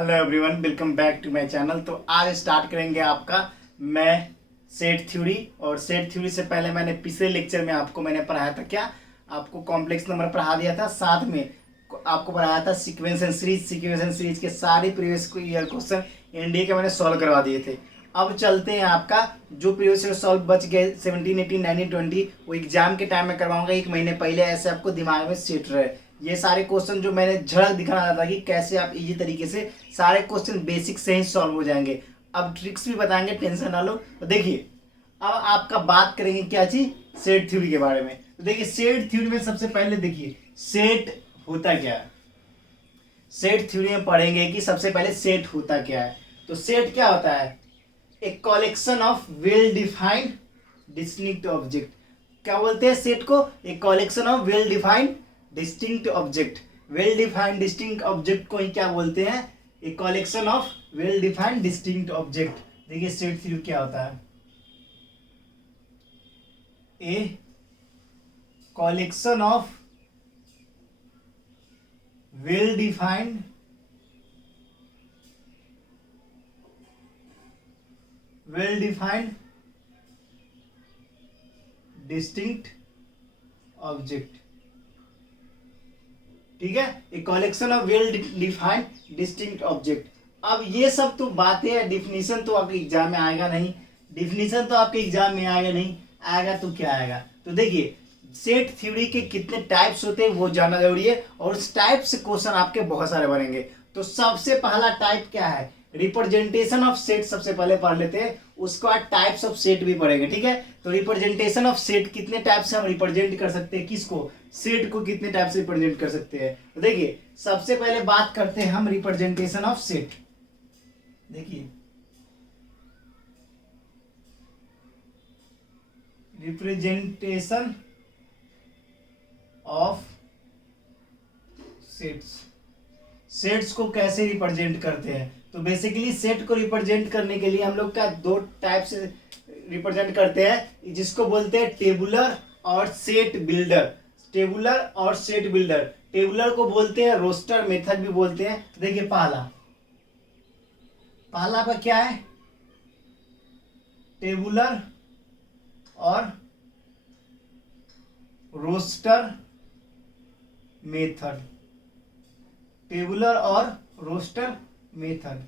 Hello everyone, welcome back to my channel. तो आज start करेंगे आपका मैं सेट थ्योरी। और सेट थ्योरी से पहले मैंने पिछले लेक्चर में मैंने पढ़ाया था क्या, आपको कॉम्प्लेक्स नंबर पढ़ा दिया था, साथ में आपको पढ़ाया था सीक्वेंस एंड सीरीज के सारे प्रीवियस ईयर क्वेश्चन इंडिया के मैंने सॉल्व करवा दिए थे। अब चलते हैं आपका जो प्रीवियस ईयर सॉल्व बच गए 17, 18, 19, 20 वो एग्जाम के टाइम में करवाऊंगा, 1 महीने पहले, ऐसे आपको दिमाग में सेट रहे। ये सारे क्वेश्चन जो मैंने झलक दिखाना था कि कैसे आप इजी तरीके से सारे क्वेश्चन बेसिक से ही सॉल्व हो जाएंगे। अब ट्रिक्स भी बताएंगे, टेंशन ना लो। तो देखिए, अब आपका बात करेंगे क्या चीज, सेट थ्योरी के बारे में। तो देखिए, सेट थ्योरी में सबसे पहले देखिए सेट होता क्या है। सेट थ्योरी में पढ़ेंगे कि सबसे पहले सेट होता क्या है। तो सेट क्या होता है, एक collection of well defined distinct object. क्या बोलते हैं सेट को, एक collection of well defined distinct object. Well defined distinct object को ही क्या बोलते हैं, एक collection of well defined distinct object. देखिए सेट थ्योरी क्या होता है, a collection of well defined distinct object. ठीक है, एक collection of well defined distinct object. अब ये सब तो बातें हैं, डिफिनीशन तो आपके एग्जाम में आएगा नहीं, आएगा तो क्या आएगा। तो देखिए, सेट थ्योरी के कितने टाइप्स होते हैं वो जानना जरूरी है, और उस टाइप से क्वेश्चन आपके बहुत सारे बनेंगे। तो सबसे पहला टाइप क्या है, रिप्रेजेंटेशन ऑफ सेट सबसे पहले पढ़ लेते हैं, उसके बाद टाइप्स ऑफ सेट भी पढ़ेंगे। ठीक है, तो रिप्रेजेंटेशन ऑफ सेट, कितने टाइप से हम रिप्रेजेंट कर सकते हैं किसको, सेट को कितने टाइप से रिप्रेजेंट कर सकते हैं। तो देखिए, सबसे पहले बात करते हैं हम रिप्रेजेंटेशन ऑफ सेट। देखिए, रिप्रेजेंटेशन ऑफ सेट्स को कैसे रिप्रेजेंट करते हैं। तो बेसिकली सेट को रिप्रेजेंट करने के लिए हम लोग का दो टाइप से रिप्रेजेंट करते हैं, जिसको बोलते हैं टेबुलर और सेट बिल्डर। टेबुलर को बोलते हैं रोस्टर मेथड भी बोलते हैं। देखिए, पहला का क्या है, टेबुलर और रोस्टर मेथड। टेबुलर और रोस्टर मेथड।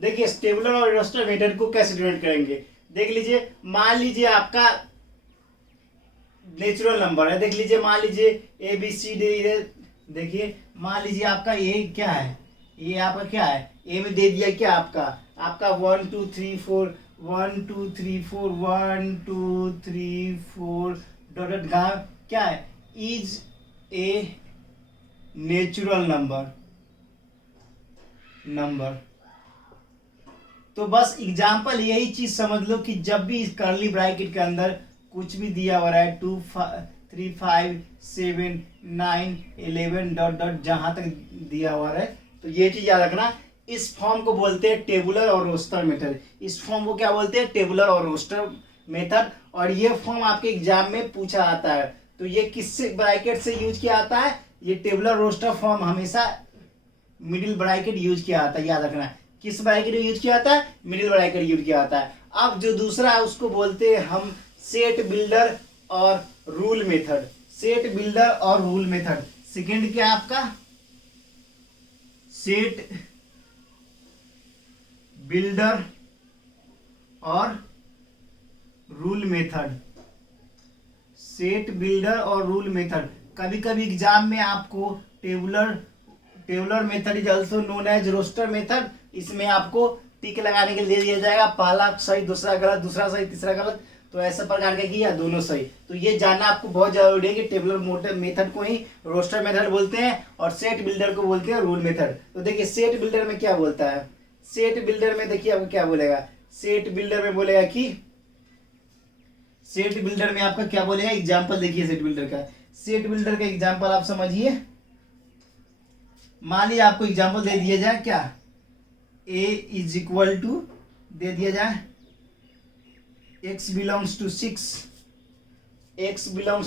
देखिए, टेबुलर और रोस्टर मेथड को कैसे डिफाइन करेंगे। देख लीजिए, मान लीजिए आपका नेचुरल नंबर है, देख लीजिए, मान लीजिए ए बी सी डी। देखिए, मान लीजिए आपका ए क्या है, ये आपका क्या है, ए में दे दिया क्या आपका 1 2 3 4 1 2 3 4 1 2 3 4 डॉट क्या है, इज ए नेचुरल नंबर। तो बस एग्जाम्पल यही चीज समझ लो कि जब भी इस कर्ली ब्रैकेट के अंदर कुछ भी दिया हुआ है 2 3 5 7 9 11 डॉट डॉट जहां तक दिया हुआ है, तो ये चीज याद रखना। इस फॉर्म को बोलते हैं टेबुलर और रोस्टर मेथड। इस फॉर्म को क्या बोलते हैं, टेबुलर और रोस्टर मेथड। और ये फॉर्म आपके एग्जाम में पूछा आता है। तो ये किससे ब्रैकेट से यूज किया आता है, ये टेबुलर रोस्टर फॉर्म हमेशा मिडिल ब्रैकेट यूज किया आता है, याद रखना। किस ब्रैकेट यूज किया आता है, मिडिल ब्रैकेट यूज किया आता है। अब जो दूसरा है उसको बोलते हैं हम सेट बिल्डर और रूल मेथड। सेकंड क्या है आपका, सेट बिल्डर और रूल मेथड। कभी कभी एग्जाम में आपको tabular method is also known as roster method, इसमें आपको टिक लगाने के लिए दिया जाएगा, पहला सही दूसरा गलत, दूसरा सही तीसरा गलत, तो ऐसा प्रकार का किया दोनों सही। तो ये जानना आपको बहुत जरूरी है कि टेबुलर मेथड को ही रोस्टर मेथड बोलते हैं और सेट बिल्डर को बोलते हैं रूल मेथड। तो देखिए, सेट बिल्डर में क्या बोलता है, सेट बिल्डर में देखिए आपको क्या बोलेगा, सेट बिल्डर में बोलेगा कि सेट बिल्डर में आपका क्या बोलेगा, एग्जाम्पल देखिए सेट बिल्डर का एग्जाम्पल आप समझिए। मान लीजिए आपको एग्जाम्पल दे दिया जाए क्या, ए इज इक्वल टू दे दिया जाए x belongs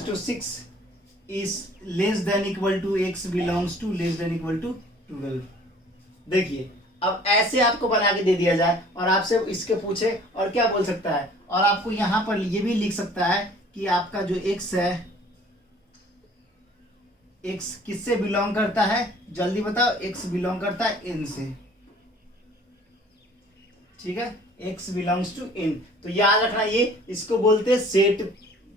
to 6 is less than equal to X belongs to less than equal to 12। देखिए अब ऐसे आपको बना के दे दिया जाए और आपसे इसके पूछे और क्या बोल सकता है, और आपको यहां पर ये भी लिख सकता है कि आपका जो एक्स है, एक्स किससे बिलोंग करता है, जल्दी बताओ, एक्स बिलोंग करता है एन से, ठीक है, एक्स बिलोंग्स टू एन। तो याद रखना ये, इसको बोलते हैं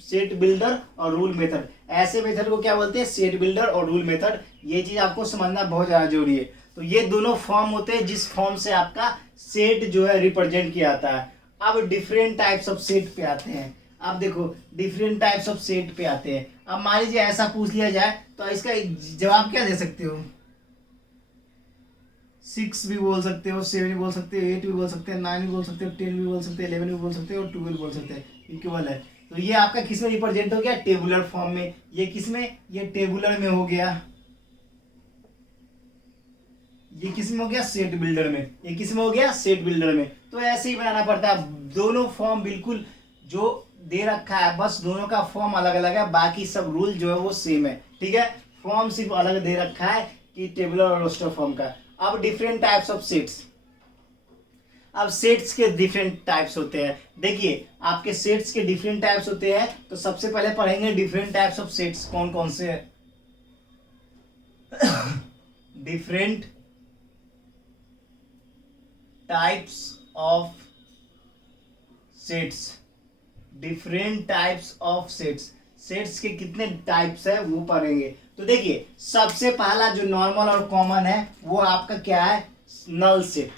सेट बिल्डर और रूल मेथड। ऐसे मेथड को क्या बोलते हैं, सेट बिल्डर और रूल मेथड। ये चीज आपको समझना बहुत ज्यादा जरूरी है। तो ये दोनों फॉर्म होते हैं जिस फॉर्म से आपका सेट जो है रिप्रेजेंट किया जाता है। अब डिफरेंट टाइप्स ऑफ सेट पे आते हैं। अब देखो डिफरेंट टाइप्स ऑफ सेट पे आते हैं। अब मान लीजिए ऐसा पूछ लिया जाए तो इसका जवाब क्या दे सकते हो, 6 भी बोल सकते हो, 7 भी बोल सकते हो, 8 भी बोल सकते हो, 9 भी बोल सकते हो, 10 भी बोल सकते हो, 11 भी बोल सकते हो और 12 बोल सकते हैं। इक्वल है। तो ये आपका किस में रिप्रेजेंट हो गया, टेबुलर फॉर्म में। ये किस में, ये टेबुलर में हो गया। ये किस में हो गया, सेट बिल्डर में। ये किस में हो गया, सेट बिल्डर में। तो ऐसे ही बनाना पड़ता है। दोनों फॉर्म बिल्कुल जो दे रखा है, बस दोनों का फॉर्म अलग अलग है, बाकी सब रूल जो है वो सेम है, ठीक है। फॉर्म सिर्फ अलग दे रखा है कि टेबुलर और रोस्टर फॉर्म का। अब डिफरेंट टाइप्स ऑफ सेट्स। अब सेट्स के डिफरेंट टाइप्स होते हैं। देखिए आपके सेट्स के डिफरेंट टाइप्स होते हैं। तो सबसे पहले पढ़ेंगे डिफरेंट टाइप्स ऑफ सेट्स कौन कौन से है। Different types of sets. Different types of sets, sets के कितने टाइप्स है वो पढ़ेंगे। तो देखिए सबसे पहला जो नॉर्मल और कॉमन है वो आपका क्या है, नल सेट।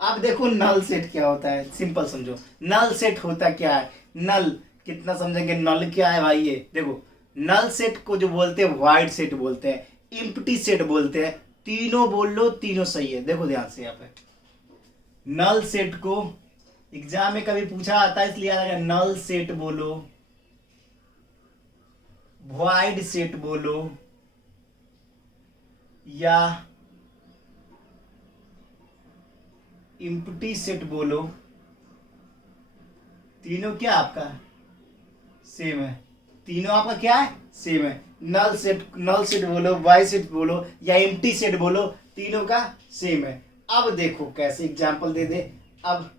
अब देखो नल सेट क्या होता है, सिंपल समझो। नल सेट होता क्या है, नल कितना समझेंगे, नल क्या है भाई। ये देखो नल सेट को जो बोलते हैं वाइड सेट बोलते हैं, इम्प्टी सेट बोलते हैं। तीनों बोल लो, तीनों सही है। देखो ध्यान से यहाँ पे नल सेट को एग्जाम में कभी पूछा आता है, इसलिए याद, नल सेट बोलो, वाइड सेट बोलो या इम्प्टी सेट बोलो, तीनों क्या आपका सेम है। तीनों आपका क्या है, सेम है। नल सेट बोलो, वाइड सेट बोलो या इम्प्टी सेट बोलो, तीनों का सेम है। अब देखो कैसे एग्जांपल दे दे। अब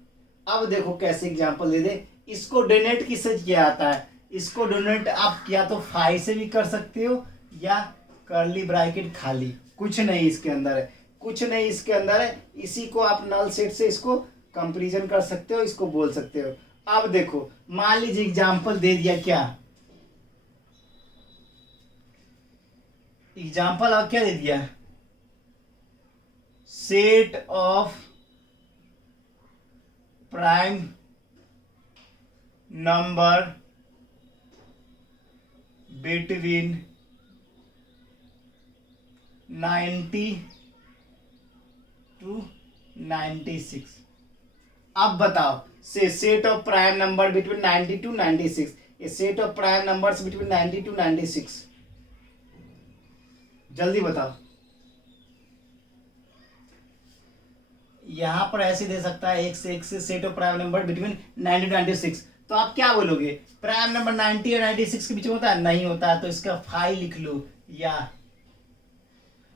देखो कैसे एग्जांपल दे दे। इसको डोनेट किससे किया जाता है, इसको डोनेट आप या तो फाई से भी कर सकते हो या कर्ली ब्रैकेट खाली, कुछ नहीं इसके अंदर है, कुछ नहीं इसके अंदर है। इसी को आप नल सेट से इसको कंपैरिजन कर सकते हो, इसको बोल सकते हो। अब देखो मान लीजिए एग्जांपल दे दिया, क्या एग्जांपल अब क्या दे दिया, set of prime number between 90 to 96। अब बताओ से set of prime number between 90 to 96, ये set of prime numbers between 90 to 96, जल्दी बताओ। यहां पर ऐसे दे सकता है एक से set of prime number between 90 to 96। तो आप क्या बोलोगे, प्राइम नंबर 90 और 96 के बीच में होता है, नहीं होता है, तो इसका फाई लिख लो या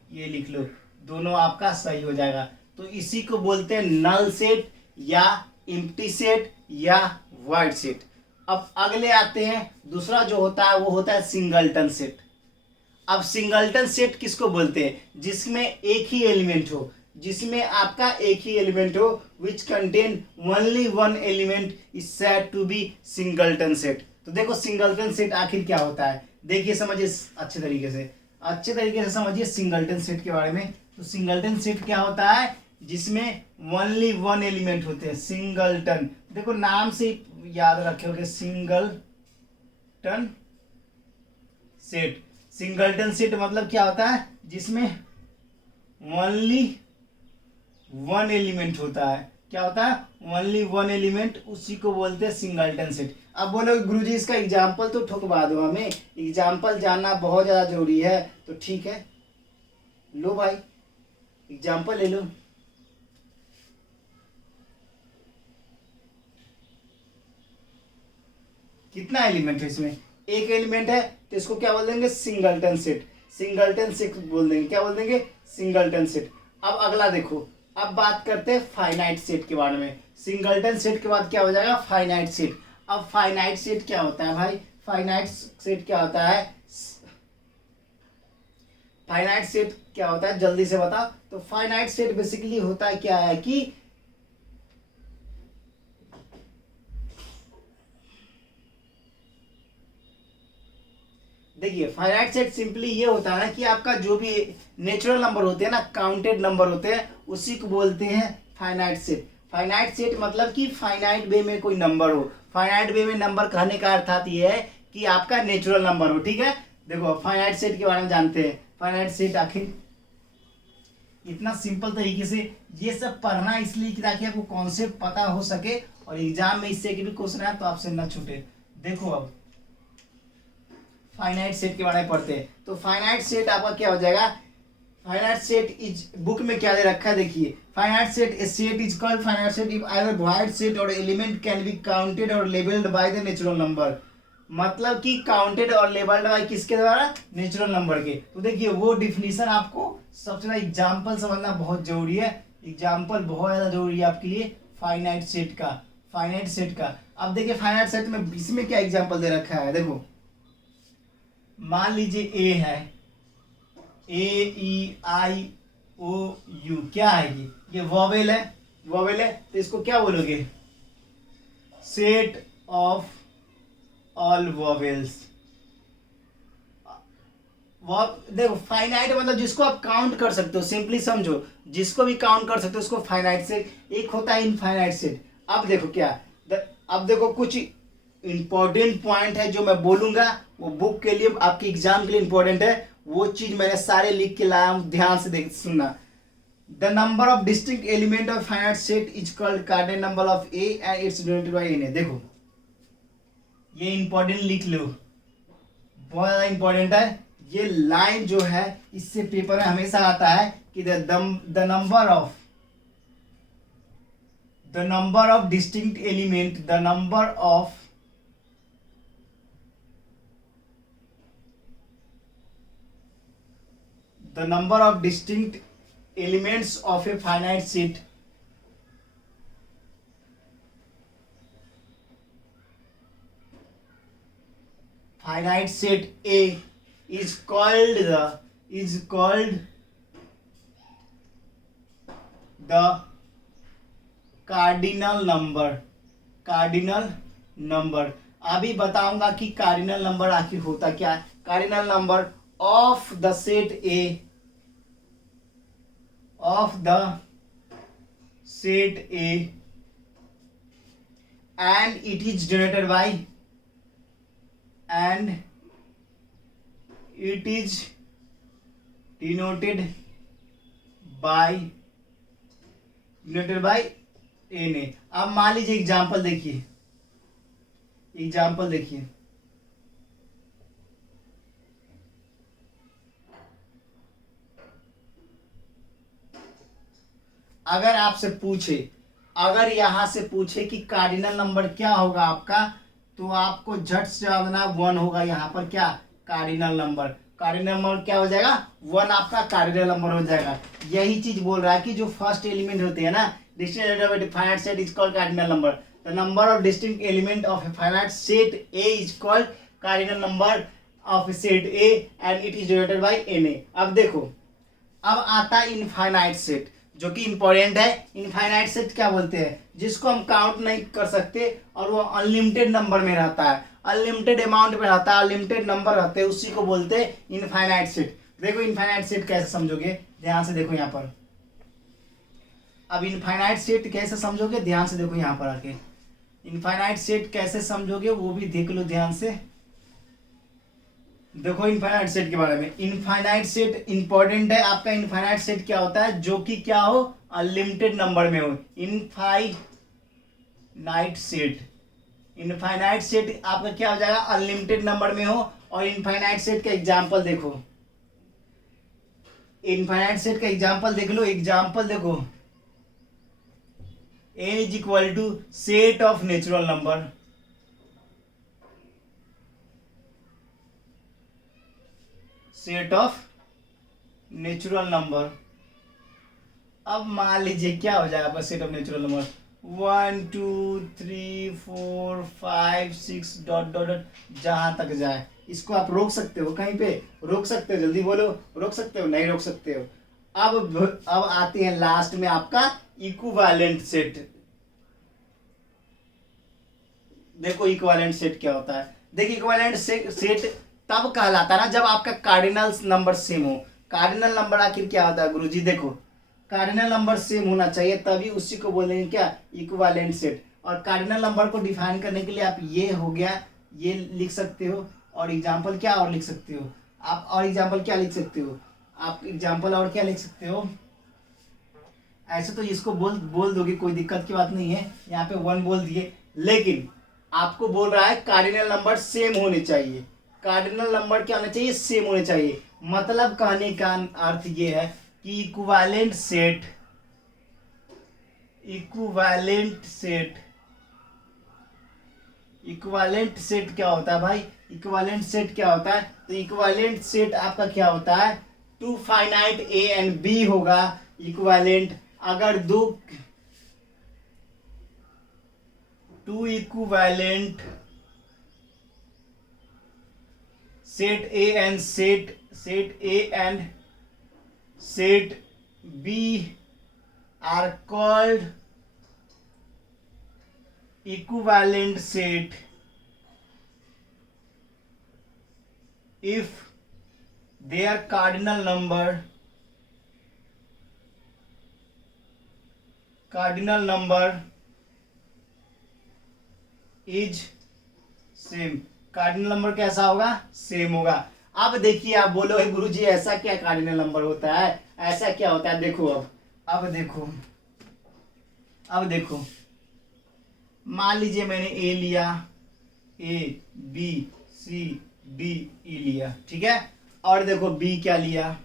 ये लिख लो, दोनों आपका सही हो जाएगा। तो इसी को बोलते हैं नल सेट या एम्प्टी सेट या वाइड सेट। अब अगले आते हैं, दूसरा जो होता है वो होता है सिंगलटन सेट। अब सिंगलटन सेट किसको बोलते हैं, जिसमें एक ही एलिमेंट हो, जिसमें आपका एक ही एलिमेंट हो, which contain only one element is said to be singleton set. तो देखो सिंगलटन सेट आखिर क्या होता है, देखिए समझिए अच्छे तरीके से समझिए सिंगलटन सेट के बारे में। तो सिंगलटन सेट क्या होता है, जिसमें ओनली वन एलिमेंट होते हैं, सिंगलटन। देखो नाम से याद रखोगे, सिंगलटन सेट। सिंगलटन सेट मतलब क्या होता है, जिसमें ओनली वन एलिमेंट होता है। क्या होता है, ओनली वन एलिमेंट, उसी को बोलते हैं सिंगलटन सेट। अब बोलो गुरुजी इसका एग्जाम्पल तो ठुकवा दो, हमें एग्जाम्पल जानना बहुत ज़्यादा जरूरी है। तो ठीक है, लो भाई एग्जाम्पल ले लो। कितना एलिमेंट है इसमें, एक एलिमेंट है तो इसको क्या बोल देंगे, सिंगलटन सेट। सिंगलटन सेट बोल देंगे, क्या बोल देंगे, सिंगलटन सेट। अब अगला देखो, अब बात करते हैं फाइनाइट सेट के बारे में। सिंगलटन सेट के बाद क्या हो जाएगा, फाइनाइट सेट। अब फाइनाइट सेट क्या होता है भाई, फाइनाइट सेट क्या होता है, फाइनाइट सेट क्या होता है जल्दी से बता। तो फाइनाइट सेट बेसिकली होता है क्या है कि देखिए, फाइनाइट सेट सिंपली ये होता है ना कि आपका जो भी नेचुरल नंबर होते हैं ना, काउंटेड नंबर होते हैं, उसी को बोलते हैं फाइनाइट सेट। फाइनाइट सेट मतलब कि फाइनाइट वे में कोई नंबर हो। फाइनाइट वे में नंबर कहने का अर्थात ये है कि आपका नेचुरल नंबर हो, ठीक है। देखो फाइनाइट सेट के बारे में जानते हैं। फाइनाइट सेट आखिर इतना सिंपल तरीके से ये सब पढ़ना इसलिए कि ताकि आपको कॉन्सेप्ट पता हो सके और एग्जाम में इससे कि भी क्वेश्चन आए तो आपसे ना छूटे। देखो अब फाइनाइट सेट के बारे में पढ़ते हैं। तो फाइनाइट सेट आपका क्या हो जाएगा, फाइनाइट सेट इज, बुक में क्या दे रखा है देखिए, finite set A set is called finite set if either void set और एलिमेंट कैन बी काउंटेड और labelled by the natural number. मतलब कि काउंटेड और लेबल्ड बाय किसके द्वारा, नेचुरल नंबर के। तो देखिए वो डिफिनीशन आपको सबसे ज्यादा एग्जाम्पल समझना बहुत जरूरी है। एग्जाम्पल बहुत ज्यादा जरूरी है आपके लिए फाइनाइट सेट का, फाइनाइट सेट का। अब देखिए फाइनाइट सेट में इसमें क्या एग्जाम्पल दे रखा है, देखो मान लीजिए ए है, A E I O U, क्या है ये वॉवेल है, वॉवेल है। तो इसको क्या बोलोगे, सेट ऑफ ऑल वॉवेल्स। देखो फाइनाइट मतलब जिसको आप काउंट कर सकते हो, सिंपली समझो, जिसको भी काउंट कर सकते हो उसको फाइनाइट सेट। एक होता है इनफाइनाइट सेट। अब देखो क्या, अब देखो कुछ इंपॉर्टेंट पॉइंट है जो मैं बोलूंगा, वो बुक के लिए आपके एग्जाम के लिए इंपॉर्टेंट है। वो चीज मैंने सारे लिख के लाया हूं, ध्यान से देख सुनना। The number of distinct element of finite set is called cardinal number of A and it's denoted by N. देखो ये इंपॉर्टेंट लिख लो, बहुत ज्यादा इंपॉर्टेंट है। ये लाइन जो है इससे पेपर में हमेशा आता है कि the number of distinct element, the number of the number of distinct elements of a finite set A is called the cardinal number, cardinal number। अभी बताऊंगा कि कार्डिनल नंबर आखिर होता क्या है। Cardinal number of the set A, of the set A, and it is denoted by, and it is denoted by Na। अब मान लीजिए एग्जाम्पल देखिए, एग्जाम्पल देखिए, अगर आपसे पूछे, अगर यहां से पूछे कि कार्डिनल नंबर क्या होगा आपका, तो आपको झट से जवाब देना 1 होगा। यहाँ पर क्या, कार्डिनल नंबर, कार्डिनल नंबर क्या हो जाएगा, 1 आपका कार्डिनल नंबर हो जाएगा। यही चीज बोल रहा है कि जो फर्स्ट एलिमेंट होते हैं ना, distinct element of a finite set is called cardinal number. The number of distinct element of a finite set A is called cardinal number of set A and it is denoted by Na। अब देखो, अब आता है infinite set, जो कि important है। Infinite set क्या बोलते हैं, जिसको हम काउंट नहीं कर सकते और वो अनलिमिटेड नंबर में रहता है, अनलिमिटेड अमाउंट में रहता है, अनलिमिटेड नंबर रहते हैं, उसी को बोलते हैं इनफाइनाइट सेट। देखो इनफाइनाइट सेट कैसे समझोगे, ध्यान से देखो यहाँ पर। अब इनफाइनाइट सेट कैसे समझोगे, ध्यान से देखो यहाँ पर आके। इनफाइनाइट सेट कैसे समझोगे वो भी देख लो ध्यान से। देखो इनफाइनाइट सेट के बारे में, इनफाइनाइट सेट इंपॉर्टेंट है आपका। इनफाइनाइट सेट क्या होता है, जो कि क्या हो, अनलिमिटेड नंबर में हो। इनफाइनाइट सेट, इनफाइनाइट सेट आपका क्या हो जाएगा, अनलिमिटेड नंबर में हो। और इनफाइनाइट सेट का एग्जांपल देखो, इनफाइनाइट सेट का एग्जांपल देख लो, एग्जांपल देखो, n is equal to set of natural number, set of natural number. अब मान लीजिए क्या हो जाएगा आपका set of natural number, 1 2 3 4 5 6 dot dot dot जहां तक जाए। इसको आप रोक सकते हो, कहीं पे रोक सकते हो, जल्दी बोलो, रोक सकते हो, नहीं रोक सकते हो। अब आते हैं लास्ट में आपका इक्विवेलेंट सेट। देखो इक्विवेलेंट सेट क्या होता है। देखिए इक्विवेलेंट सेट तब कहलाता है ना जब आपका कार्डिनल नंबर सेम हो। कार्डिनल नंबर आखिर क्या होता है गुरुजी, देखो कार्डिनल नंबर सेम होना चाहिए तभी उसी को बोलेंगे क्या, इक्विवेलेंट सेट। और कार्डिनल नंबर को डिफाइन करने के लिए आप ये हो गया ये लिख सकते हो, और एग्जाम्पल क्या और लिख सकते हो आप, और एग्जाम्पल क्या लिख सकते हो आप, एग्जाम्पल और क्या लिख सकते हो। ऐसे तो इसको बोल बोल दोगे, कोई दिक्कत की बात नहीं है, यहाँ पे 1 बोल दिए, लेकिन आपको बोल रहा है कार्डिनल नंबर सेम होने चाहिए। कार्डिनल नंबर क्या होने चाहिए, सेम होने चाहिए। मतलब कहने का अर्थ ये है कि equivalent set, equivalent set, equivalent set क्या होता है भाई, इक्विवेलेंट सेट क्या होता है, तो इक्विवेलेंट सेट आपका क्या होता है, two finite A and B होगा इक्विवेलेंट। अगर two equivalent set A and set A and set B are called equivalent set if their cardinal number is same. Cardinal number कैसा होगा, सेम होगा। अब देखिए आप बोलोगे गुरुजी ऐसा क्या कार्डिनल नंबर होता है, ऐसा क्या होता है, देखो अब देखो मान लीजिए मैंने ए लिया, A B C D E लिया, ठीक है, और देखो बी क्या लिया,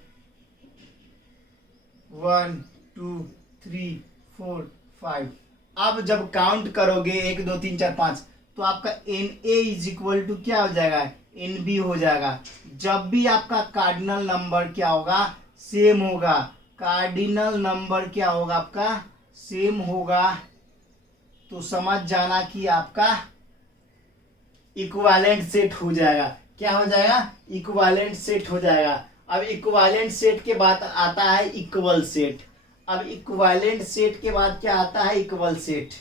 1 2 3 4 5। अब जब काउंट करोगे 1 2 3 4 5 तो आपका N A is equal to क्या हो जाएगा, एन बी हो जाएगा। जब भी आपका कार्डिनल नंबर क्या होगा, सेम होगा। कार्डिनल नंबर क्या होगा आपका, सेम होगा, तो समझ जाना कि आपका इक्विवेलेंट सेट हो जाएगा। क्या हो जाएगा, इक्विवेलेंट सेट हो जाएगा। अब इक्विवेलेंट सेट के बाद आता है इक्वल सेट। अब इक्विवेलेंट सेट के बाद क्या आता है, इक्वल सेट।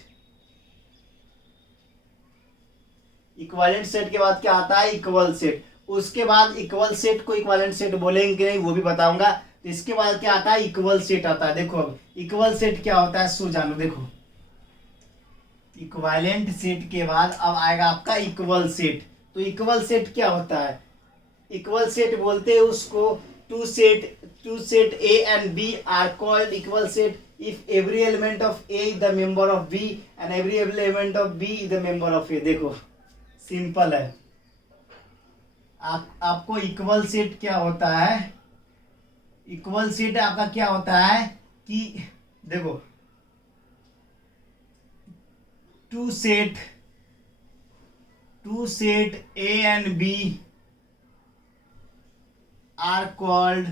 इक्विवेलेंट सेट के बाद क्या आता है, इक्वल सेट। उसके बाद इक्वल सेट को इक्विवेलेंट सेट बोलेंगे नहीं, वो भी बताऊंगा। तो इसके बाद क्या आता है, इक्वल सेट आता है। देखो अब इक्वल सेट क्या होता है सो जानो। देखो इक्विवेलेंट सेट के बाद अब आएगा आपका इक्वल सेट। तो इक्वल सेट क्या होता है, इक्वल सेट बोलते हैं उसको two set A and B are called equal set if every element of A is the member of B and every element of B is the member of A. देखो simple है। आपको equal set क्या होता है, equal set आपका क्या होता है कि देखो two set A and B are called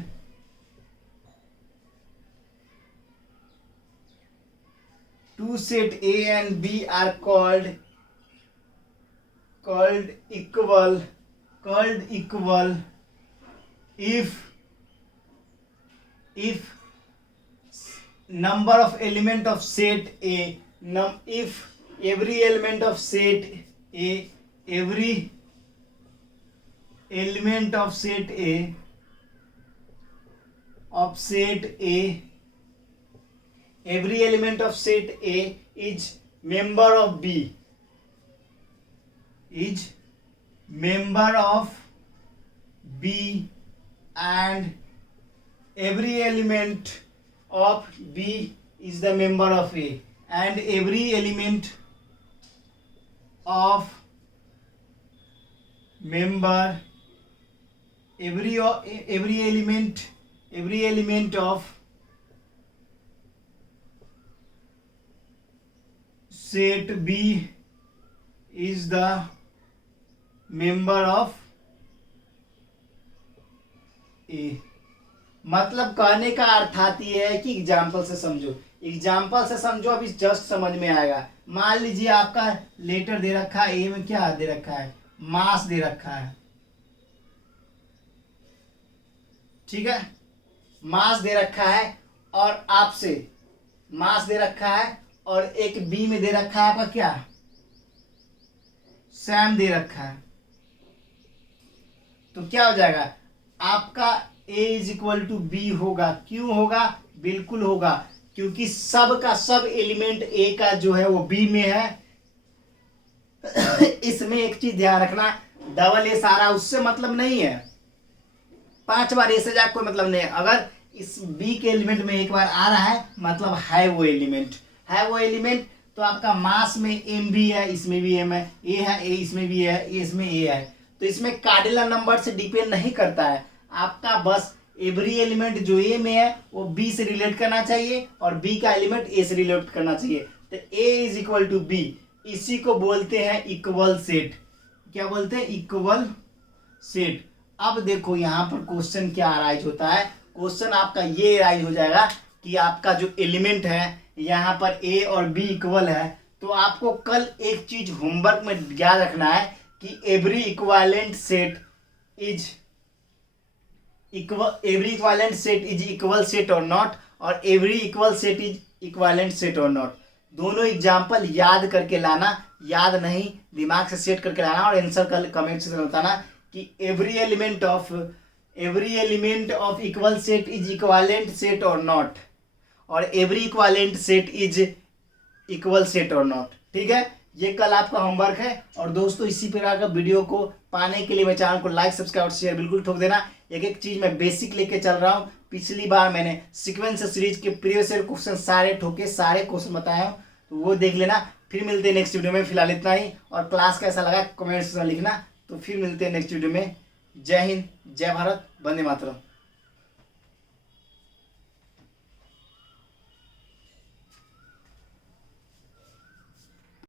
equal if number of element of set A, if every element of set A, every element of set A every element of set A is member of B, is member of B, and every element of B is the member of A, and every element of member every element of set B is the member of ए। मतलब कहने का अर्थात ये है कि example से समझो, example से समझो, अभी जस्ट समझ में आएगा। मान लीजिए आपका लेटर दे रखा है, ए में क्या दे रखा है, मास दे रखा है, ठीक है, मास दे रखा है, और आपसे मास दे रखा है, और एक बी में दे रखा है आपका क्या, सैम दे रखा है। तो क्या हो जाएगा आपका A is equal to B होगा। क्यों होगा, बिल्कुल होगा, क्योंकि सब का सब एलिमेंट A का जो है वो B में है। इसमें एक चीज ध्यान रखना, डबल ए सारा उससे मतलब नहीं है, 5 बार ए से जा कोई मतलब नहीं है। अगर इस बी के एलिमेंट में एक बार आ रहा है मतलब है वो एलिमेंट, है वो एलिमेंट। तो आपका मास में एम भी है, इसमें भी एम है, ए है, ए इसमें भी है, ए इसमें ए है। तो इसमें कार्डिनल नंबर से डिपेंड नहीं करता है, आपका बस एवरी एलिमेंट जो ए में है वो बी से रिलेट करना चाहिए, और बी का एलिमेंट ए से रिलेट करना चाहिए। तो ए इज इक्वल टू बी, इसी को बोलते हैं इक्वल सेट। क्या बोलते हैं, इक्वल सेट। अब देखो यहाँ पर क्वेश्चन क्या अराइज होता है, क्वेश्चन आपका ये अराइज हो जाएगा कि आपका जो एलिमेंट है यहाँ पर ए और बी इक्वल है। तो आपको कल एक चीज होमवर्क में याद रखना है कि every equivalent set is equal set और नॉट, और every equal set is equivalent set और नॉट। दोनों एग्जाम्पल याद करके लाना, याद नहीं दिमाग से सेट करके लाना, और आंसर कल कमेंट से बताना कि every element of equal set is equivalent set और नॉट, और every equivalent set is equal set और नॉट। ठीक है, ये कल आपका होमवर्क है। और दोस्तों इसी प्रकार का वीडियो को पाने के लिए मेरे चैनल को लाइक, सब्सक्राइब और शेयर बिल्कुल ठोक देना। एक एक चीज मैं बेसिक लेके चल रहा हूँ। पिछली बार मैंने सीक्वेंस सीरीज के प्रीवियस ईयर क्वेश्चन सारे ठोके, सारे क्वेश्चन बताए हूँ, तो वो देख लेना। फिर मिलते हैं नेक्स्ट वीडियो में, फिलहाल इतना ही। और क्लास कैसा लगा कमेंट्स में लिखना। तो फिर मिलते हैं नेक्स्ट वीडियो में। जय हिंद, जय भारत, वंदे मातरम।